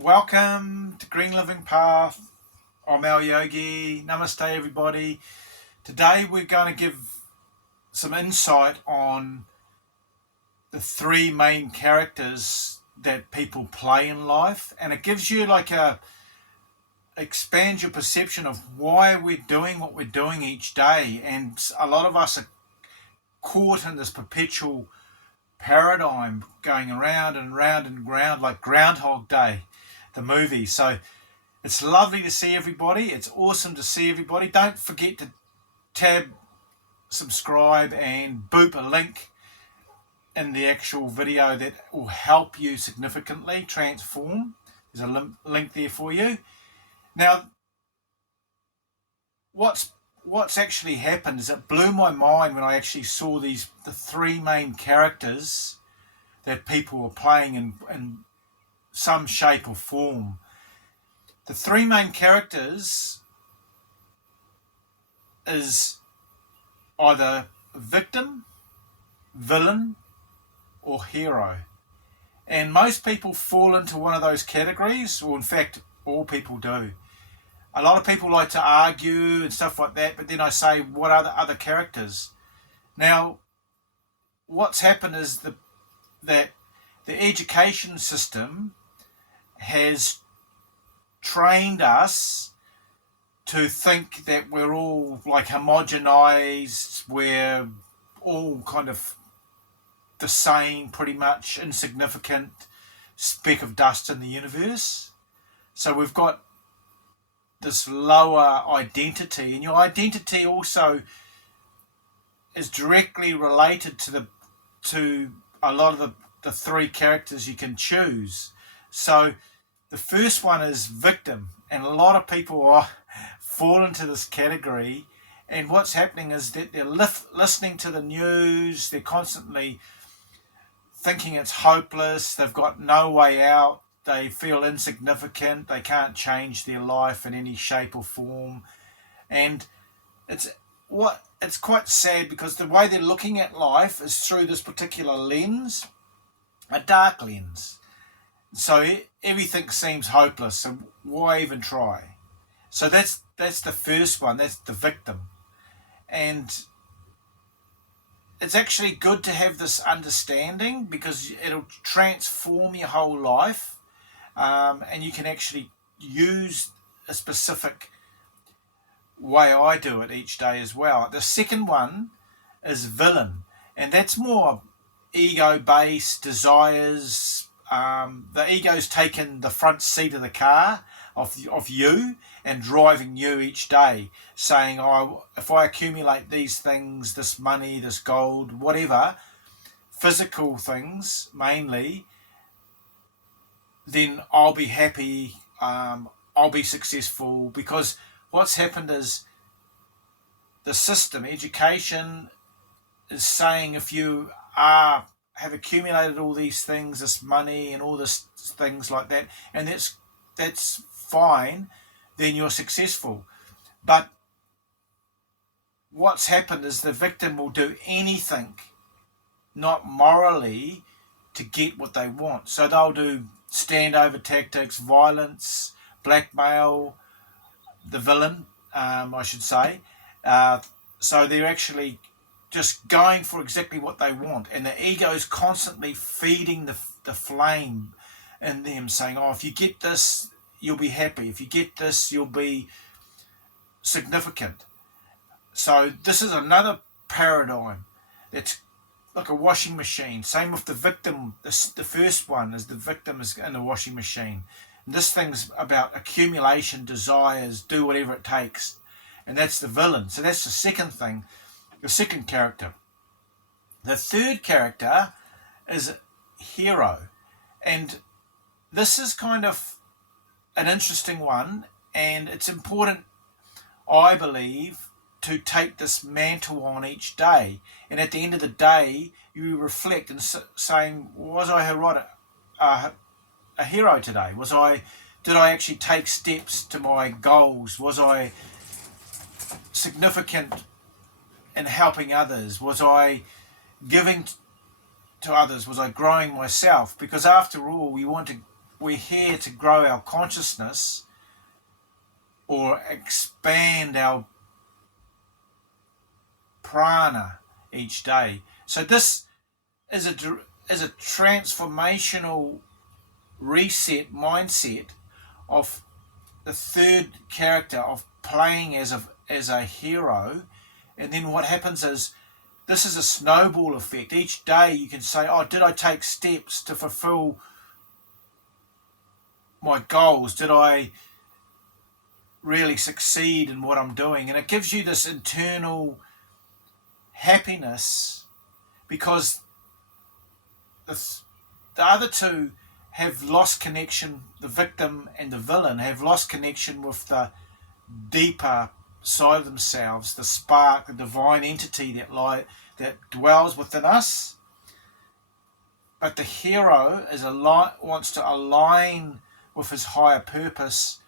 Welcome to Green Living Path. I'm Al Yogi. Namaste, everybody. Today we're going to give some insight on the three main characters that people play in life, and it gives you expands your perception of why we're doing what we're doing each day. And a lot of us are caught in this perpetual paradigm going around and round and round, like Groundhog Day, the movie. So it's lovely to see everybody. It's awesome to see everybody. Don't forget to tab, subscribe, and boop a link in the actual video that will help you significantly transform. There's a link there for you. Now, what's actually happened is it blew my mind when I actually saw the three main characters that people were playing in some shape or form. The three main characters is either victim, villain, or hero. And most people fall into one of those categories, or in fact, all people do. A lot of people like to argue and stuff like that, but then I say, what are the other characters? Now, what's happened is that the education system has trained us to think that we're all like homogenized, we're all kind of the same, pretty much insignificant speck of dust in the universe. So we've got this lower identity, and your identity also is directly related to a lot of the three characters you can choose. So the first one is victim, and a lot of people fall into this category. And what's happening is that they're listening to the news, they're constantly thinking it's hopeless, they've got no way out, they feel insignificant, they can't change their life in any shape or form. And it's quite sad, because the way they're looking at life is through this particular lens, a dark lens. So everything seems hopeless, so why even try? So that's the first one, that's the victim. And it's actually good to have this understanding, because it'll transform your whole life, and you can actually use a specific way I do it each day as well. The second one is villain, and that's more ego-based desires. The ego's taken the front seat of the car of you and driving you each day, saying, oh, if I accumulate these things, this money, this gold, whatever, physical things mainly, then I'll be happy, I'll be successful. Because what's happened is the system, education, is saying if you have accumulated all these things, this money and all this things like that, and that's fine, then you're successful. But what's happened is the victim will do anything, not morally, to get what they want. So they'll do standover tactics, violence, blackmail, the villain, I should say. So they're actually just going for exactly what they want, and the ego is constantly feeding the flame in them, saying, oh, if you get this, you'll be happy. If you get this, you'll be significant. So this is another paradigm that's like a washing machine. Same with the victim. The first one is the victim is in a washing machine. And this thing's about accumulation, desires, do whatever it takes. And that's the villain. So that's the second thing, the second character. The third character is hero. And this is kind of an interesting one, and it's important, I believe, to take this mantle on each day. And at the end of the day, you reflect and saying, was I a hero today? Did I actually take steps to my goals? Was I significant in helping others? Was I giving to others? Was I growing myself? Because after all, we want to we're here to grow our consciousness or expand our prana each day. So this is a transformational reset mindset of the third character of playing as a hero. And then what happens is this is a snowball effect. Each day you can say, oh, did I take steps to fulfill my goals? Did I really succeed in what I'm doing? And it gives you this internal happiness, because the other two have lost connection. The victim and the villain have lost connection with the deeper side of themselves, the spark, the divine entity that dwells within us. But the hero wants to align with his higher purpose,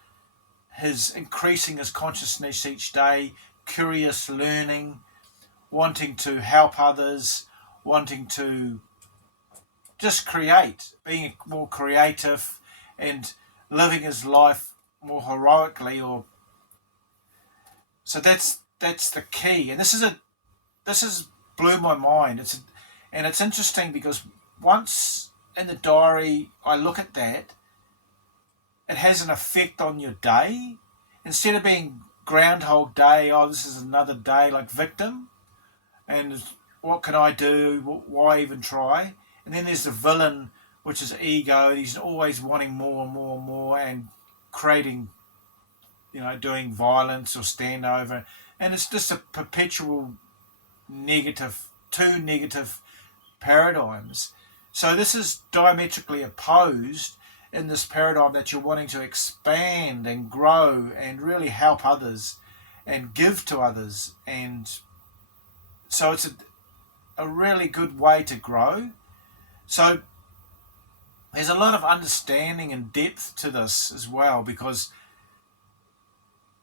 his increasing his consciousness each day, curious learning, wanting to help others, wanting to just create, being more creative and living his life more heroically. Or so that's the key. And this has blew my mind. And it's interesting because once in the diary I look at that, it has an effect on your day. Instead of being Groundhog Day, oh, this is another day, like victim, and what can I do? Why even try? And then there's the villain, which is ego. He's always wanting more and more and more, and creating, doing violence or standover. And it's just a perpetual two negative paradigms. So this is diametrically opposed in this paradigm that you're wanting to expand and grow and really help others and give to others. And so it's a really good way to grow. So there's a lot of understanding and depth to this as well, because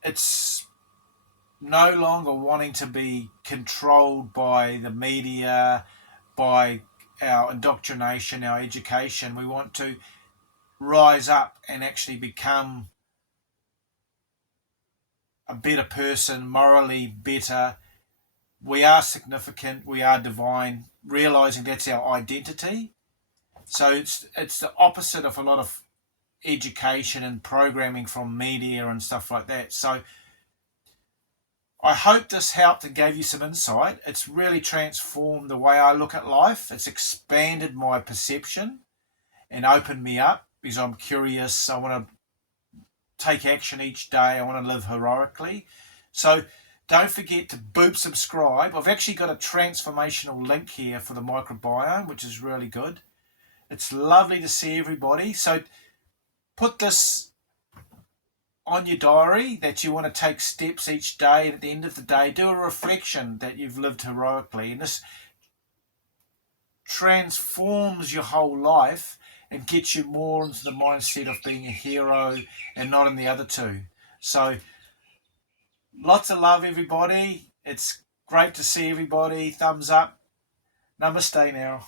it's no longer wanting to be controlled by the media, by our indoctrination, our education. We want to rise up and actually become a better person, morally better. We are significant, we are divine, realizing that's our identity. So it's the opposite of a lot of education and programming from media and stuff like that. So I hope this helped and gave you some insight. It's really transformed the way I look at life. It's expanded my perception and opened me up, because I'm curious. I want to take action each day. I want to live heroically. So don't forget to boop subscribe. I've actually got a transformational link here for the microbiome, which is really good. It's lovely to see everybody. So put this on your diary that you want to take steps each day. And at the end of the day, do a reflection that you've lived heroically. And this transforms your whole life and gets you more into the mindset of being a hero and not in the other two. So lots of love, everybody. It's great to see everybody. Thumbs up. Namaste now.